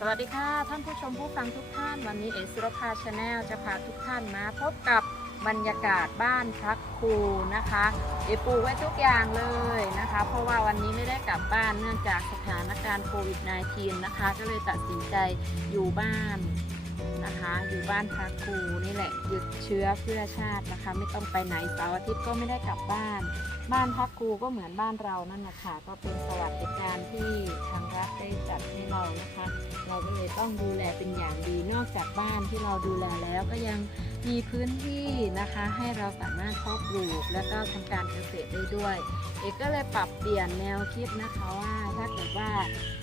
สวัสดีค่ะท่านผู้ชมผู้ฟังทุกท่าน วันนี้เอสุรภาชาแนลจะพาทุกท่านมาพบกับบรรยากาศบ้านพักครูนะคะเอปูไว้ทุกอย่างเลยนะคะ เพราะว่าวันนี้ไม่ได้กลับบ้านเนื่องจากสถานการณ์โควิด -19 นะคะ ก็เลยตัดสินใจอยู่บ้าน นะคะอยู่บ้านพักครูนี่แหละหยุดเชื้อเพื่อชาตินะคะ ไม่ต้องไปไหนเสาร์อาทิตย์ก็ไม่ได้กลับบ้าน บ้านพักครูก็เหมือนบ้านเรานั่นแหละค่ะก็เป็นสวัสดิการที่ทางรัฐได้จัดให้เรานะคะ เราก็เลยต้องดูแลเป็นอย่างดีนอกจากบ้านที่เราดูแลแล้วก็ยังมีพื้นที่นะคะให้เราสามารถเพาะปลูก แล้วก็ทำการเกษตรได้ด้วย เอกก็เลยปรับเปลี่ยนแนวคิดนะคะว่าถ้าเกิดว่า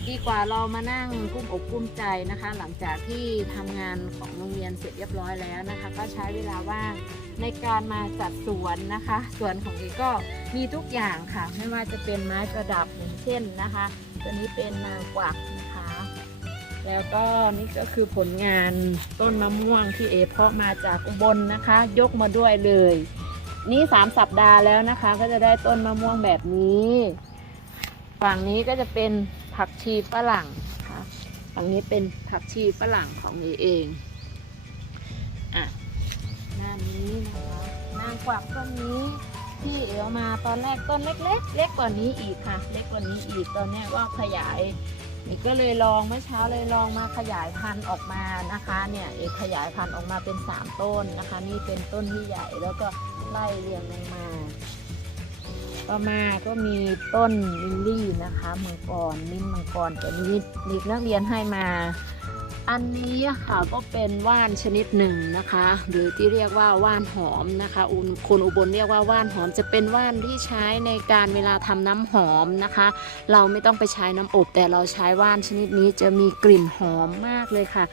ดีกว่าเรามานั่งกุ้มอกกุ้มใจนะคะ หลังจากที่ทำงานของโรงเรียนเสร็จเรียบร้อยแล้วนะคะ ก็ใช้เวลาว่างในการมาจัดสวนนะคะสวนของเอกก็มีทุกอย่างค่ะ ไม่ว่าจะเป็นไม้ประดับอย่างเช่นนะคะ ตัวนี้เป็นนางกวักนะคะ แล้วก็นี่ก็คือผลงานต้นมะม่วงที่เอเพาะมาจากอุบลนะคะ ยกมาด้วยเลย นี่สามสัปดาห์แล้วนะคะ ก็จะได้ต้นมะม่วงแบบนี้ ฝั่งนี้ก็จะเป็นผักชีฝรั่งนะคะฝั่งนี้เป็นผักชีฝรั่งของเอเองอะหน้านี้นะคะนางกวักต้นนี้ที่เอเอามาตอนแรกต้นเล็ก ๆ เล็กกว่านี้อีกค่ะ เล็กกว่านี้อีกตอนนี้ยก็ขยาย นี่ก็เลยลองเมื่อเช้าเลยลองมาขยายพันธุ์ออกมานะคะเนี่ยเอกขยายพันธุ์ออกมาเป็น 3 ต้นนะคะ นี่เป็นต้นที่ใหญ่แล้วก็ไล่เรียงลงมาต่อมาก็มีต้นลิลลี่นะคะมังกรมิ้นมังกรตัวนี้เด็กนักเรียนให้มา อันนี้ค่ะก็เป็นว่านชนิดหนึ่งนะคะ หรือที่เรียกว่าว่านหอมนะคะอุคนอุบลเรียกว่าว่านหอมจะเป็นว่านที่ใช้ในการเวลาทำน้ำหอมนะคะ เราไม่ต้องไปใช้น้ำอบ แต่เราใช้ว่านชนิดนี้จะมีกลิ่นหอมมากเลยค่ะ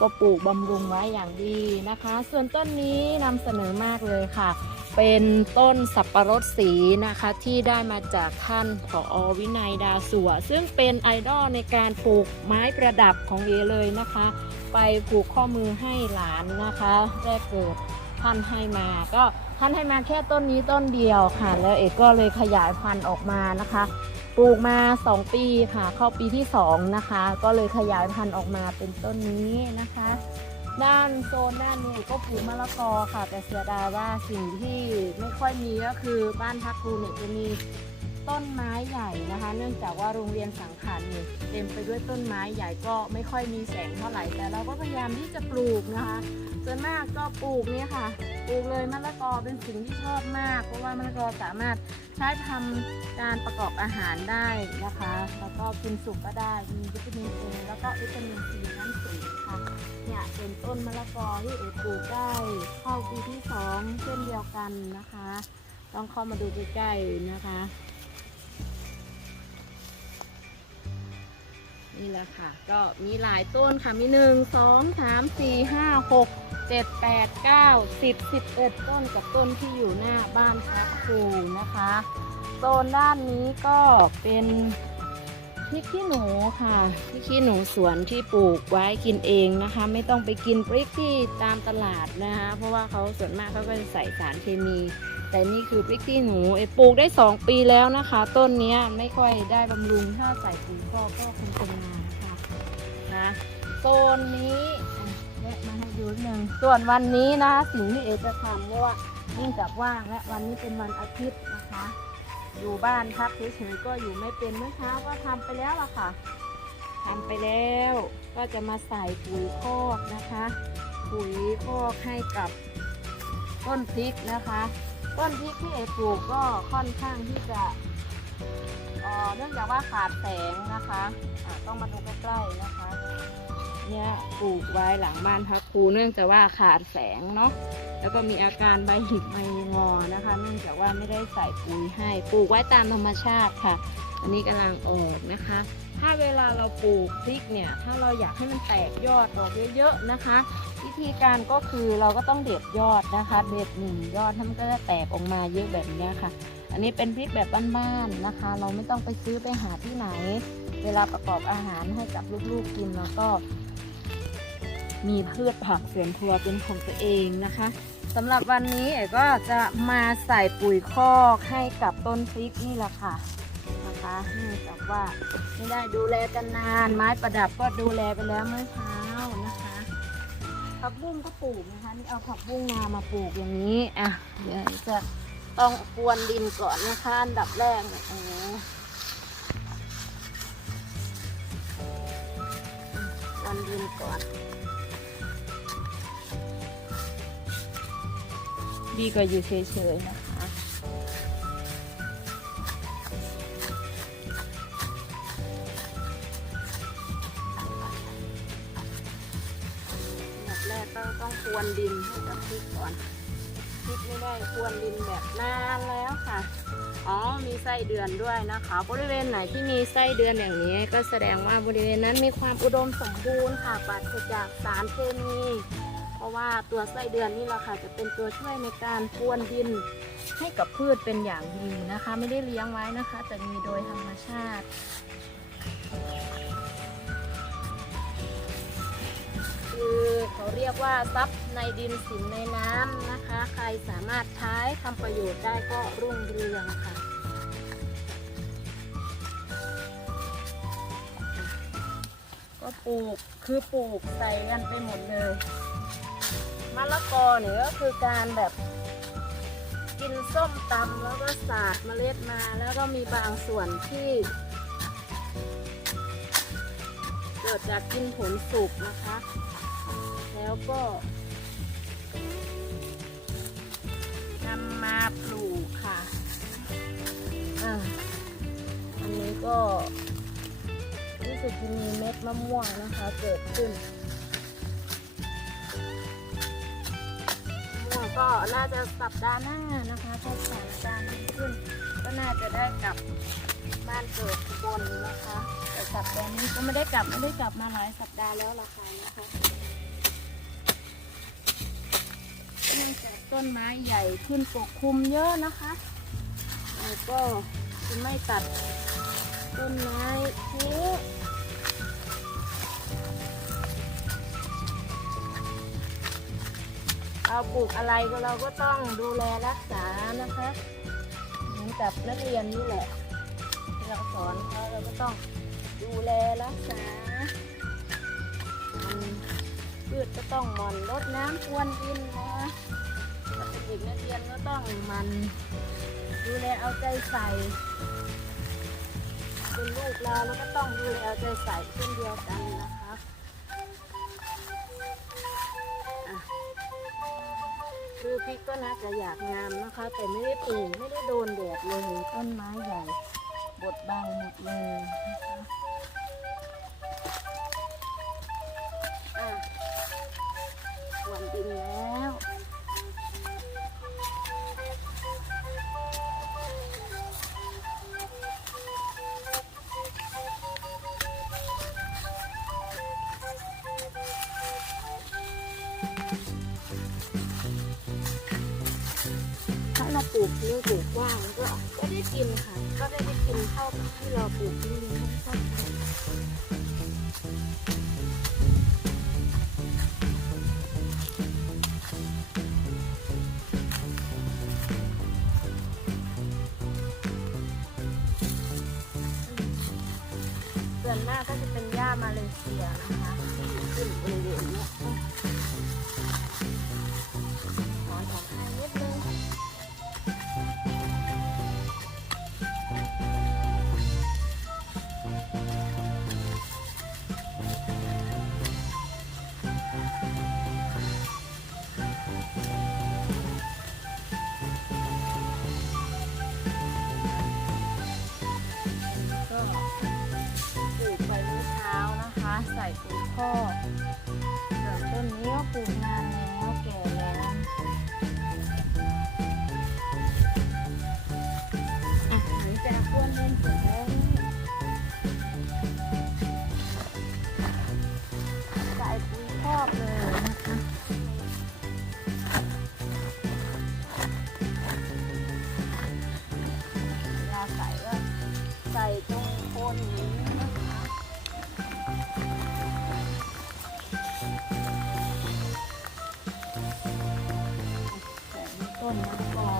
ก็ปลูกบำรุงไว้อย่างดีนะคะ ส่วนต้นนี้นำเสนอมากเลยค่ะ เป็นต้นสับประรดสีนะคะที่ได้มาจากท่านผออวินัยดาสัว ซึ่งเป็นไอดอลในการปลูกไม้ประดับของเอเลยนะคะ ไปผูกข้อมือให้หลานนะคะแรกเกิดท่านให้มา ก็ท่านให้มาแค่ต้นนี้ต้นเดียวค่ะ แล้วเอกก็เลยขยายพันธุ์ออกมานะคะ ปลูกมา 2 ปีค่ะ เข้าปีที่ 2 นะคะ ก็เลยขยายพันธุ์ออกมาเป็นต้นนี้นะคะ ด้านโซนด้านนี้ก็ปลูกมะละกอค่ะ แต่เสียดายว่าสิ่งที่ไม่ค่อยมีก็คือบ้านพักครูเนี่ยจะมีต้นไม้ใหญ่นะคะ เนื่องจากว่าโรงเรียนสังขารเนี่ยเต็มไปด้วยต้นไม้ใหญ่ก็ไม่ค่อยมีแสงเท่าไหร่แต่เราก็พยายามที่จะปลูกนะคะ ส่วนมากก็ปลูกเนี่ยค่ะ ปลูกเลยมะละกอเป็นสิ่งที่ชอบมาก เพราะว่ามะละกอสามารถใช้ทำการประกอบอาหารได้นะคะ แล้วก็กินสุกก็ได้ มีวิตามินเอแล้วก็วิตามินซีนั่นสูงค่ะ เนี่ยเป็นต้นมะละกอที่เอปลูกได้เข้าปีที่สองเช่นเดียวกันนะคะ ต้องเข้ามาดูใกล้ๆนะคะ นี่แหละค่ะ ก็มีหลายต้นค่ะ มีหนึ่งสองสามสี่ห้าหก เจ็ดแปดเก้าสิบสิบเอ็ดต้นกับต้นที่อยู่หน้าบ้านพักครูนะคะโซนด้านนี้ก็เป็นพริกขี้หนูค่ะพริกขี้หนูสวนที่ปลูกไว้กินเองนะคะ ไม่ต้องไปกินพริกที่ตามตลาดนะคะ เพราะว่าเขาส่วนมากเขาก็จะใส่สารเคมี แต่นี่คือพริกขี้หนูเอปลูกได้ 2 ปีแล้วนะคะ ต้นนี้ไม่ค่อยได้บำรุงถ้าใส่ปุ๋ยคอกก็คงเป็นงานค่ะนะโซนนี้ แวะมาให้ดูนิดนึงส่วนวันนี้นะสิ่งที่เอจะทำเพราะว่านื่องจากว่างและวันนี้เป็นวันอาทิตย์นะคะ อยู่บ้านพักเฉยๆก็อยู่ไม่เป็นเมื่อเช้าก็ทำไปแล้วละค่ะทำไปแล้วก็จะมาใส่ปุ๋ยคอกนะคะ ปุ๋ยคอกให้กับต้นพริกนะคะ ต้นพริกที่เอปลูกก็ค่อนข้างที่จะเอ่อเนื่องจากว่าขาดแสงนะคะะต้องมาดูใกล้ๆนะคะ เนี่ยปลูกไว้หลังบ้านพักครูเนื่องจากว่าขาดแสงเนาะแล้วก็มีอาการใบหิกใบงอนะคะ เนื่องจากว่าไม่ได้ใส่ปุ๋ยให้ปลูกไว้ตามธรรมชาติค่ะ อันนี้กำลังออกนะคะ ถ้าเวลาเราปลูกพริกเนี่ยถ้าเราอยากให้มันแตกยอดออกเยอะๆนะคะ วิธีการก็คือเราก็ต้องเด็ดยอดนะคะ เด็ดหนึ่งยอดถ้ามันก็จะแตกออกมาเยอะแบบนี้ค่ะ อันนี้เป็นพริกแบบบ้านๆนะคะ เราไม่ต้องไปซื้อไปหาที่ไหน เวลาประกอบอาหารให้กับลูกๆกินแล้วก็ มีพืชผักสวนครัวเป็นของตัวเองนะคะสำหรับวันนี้เอ๋ก็จะมาใส่ปุ๋ยคอกให้กับต้นพริกนี่แหละค่ะนะคะเนื่องจากว่าไม่ได้ดูแลกันนาน ไม้ประดับก็ดูแลไปแล้วเมื่อเช้านะคะผักบุ้งก็ปลูกนะคะนี่เอาผักบุ้งนามาปลูกอย่างนี้อะเดี๋ยวจะต้องกวนดินก่อนนะคะอันดับแรกเนี่ยโอ้กวนดินก่อน ดีกว่าอยู่เฉยๆนะคะ แบบแรกก็ต้องพรวนดินให้กับพริกก่อนพริกไม่ได้พรวนดินแบบนานแล้วค่ะ อ๋อ มีไส้เดือนด้วยนะคะ บริเวณไหนที่มีไส้เดือนอย่างนี้ ก็แสดงว่าบริเวณนั้นมีความอุดมสมบูรณ์ค่ะปราศจากสารเคมี เพราะว่าตัวไส้เดือนนี่แหละค่ะ จะเป็นตัวช่วยในการพรวนดินให้กับพืชเป็นอย่างดีนะคะ ไม่ได้เลี้ยงไว้นะคะ แต่มีโดยธรรมชาติคือเขาเรียกว่าทรัพย์ในดินสินในน้ำนะคะ ใครสามารถใช้ทำประโยชน์ได้ก็รุ่งเรืองค่ะก็ปลูกคือปลูกใส่กันไปหมดเลย มะละกอเนี่ยก็คือการแบบกินส้มตำแล้วก็สาดเมล็ดมาแล้วก็มีบางส่วนที่ เกิดจากกินผลสุกนะคะ แล้วก็นำมาปลูกค่ะอะ อันนี้ก็รู้สึกจะมีเม็ดมะม่วงนะคะ เกิดขึ้น น่าจะสัปดาห์หน้านะคะถ้าสถานการณ์ดีขึ้น ก็น่าจะได้กลับบ้านเกิดบนนะคะแต่สัปดาห์นี้ก็ไม่ได้กลับไม่ได้กลับมาหลายสัปดาห์แล้วล่ะค่ะนะคะเนื่องจากต้นไม้ใหญ่ขึ้นปกคลุมเยอะนะคะแล้วก็จะไม่ตัดต้นไม้ทิ้ เอาปลูกอะไรก็เราก็ต้องดูแลรักษานะคะเหมือนกับนักเรียนนี่แหละที่เราสอนเขาเราก็ต้องดูแลรักษามันพืชก็ต้องหม่อนรดน้ำพรวนดินนะเป็นเด็กนักเรียนก็ต้องมัน ดูแลเอาใจใส่เป็นลูกเราแล้วก็ต้องดูแลเอาใจใส่เช่นเดียวกันนะคะ คือพริกก็น่าจะอยากงามนะคะ แต่ไม่ได้ปลูกไม่ได้โดนแดดเลยต้นไม้ใหญ่บดบังหมดเลยนะคะอะหวนดินแล้ว ถ้าเราปลูกทิ้งปลูกกว้างก็ก็ได้กินค่ะ ก็ได้ได้กินเท่ากับที่เราปลูกทิ้งไม่ต้องใช้ส่วนมากก็จะเป็นหญ้ามาเลเซียนะคะที่ขึ้นบริเวณนี้ กส่วต้นนี้ก็ปลูกนาน ส่ต้นมะละกอด้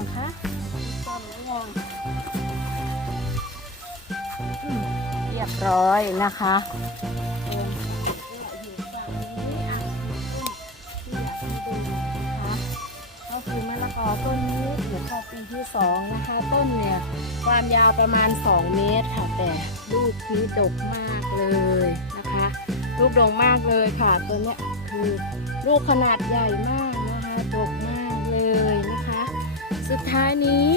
ยังคะต้นหรือยังเรียบร้อยนะคะนี่คือมะละกอต้นนี้เดี๋ยวพอปีที่สองนะคะ ต้นเนี่ยความยาวประมาณ 2 เมตรค่ะ แต่ลูกนี้ดกมากเลยนะคะ ลูกโด่งมากเลยค่ะ ตัวเนี้ยคือลูกขนาดใหญ่มากนะคะดกมากเลย สุดท้ายนี้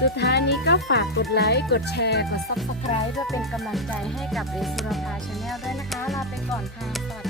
สุดท้ายนี้ก็ฝากกดไลค์ กดแชร์ กด subscribe เพื่อเป็นกำลังใจให้กับเรสุราพาชาแนลด้วยนะคะ ลาไปก่อนค่ะสวัสดี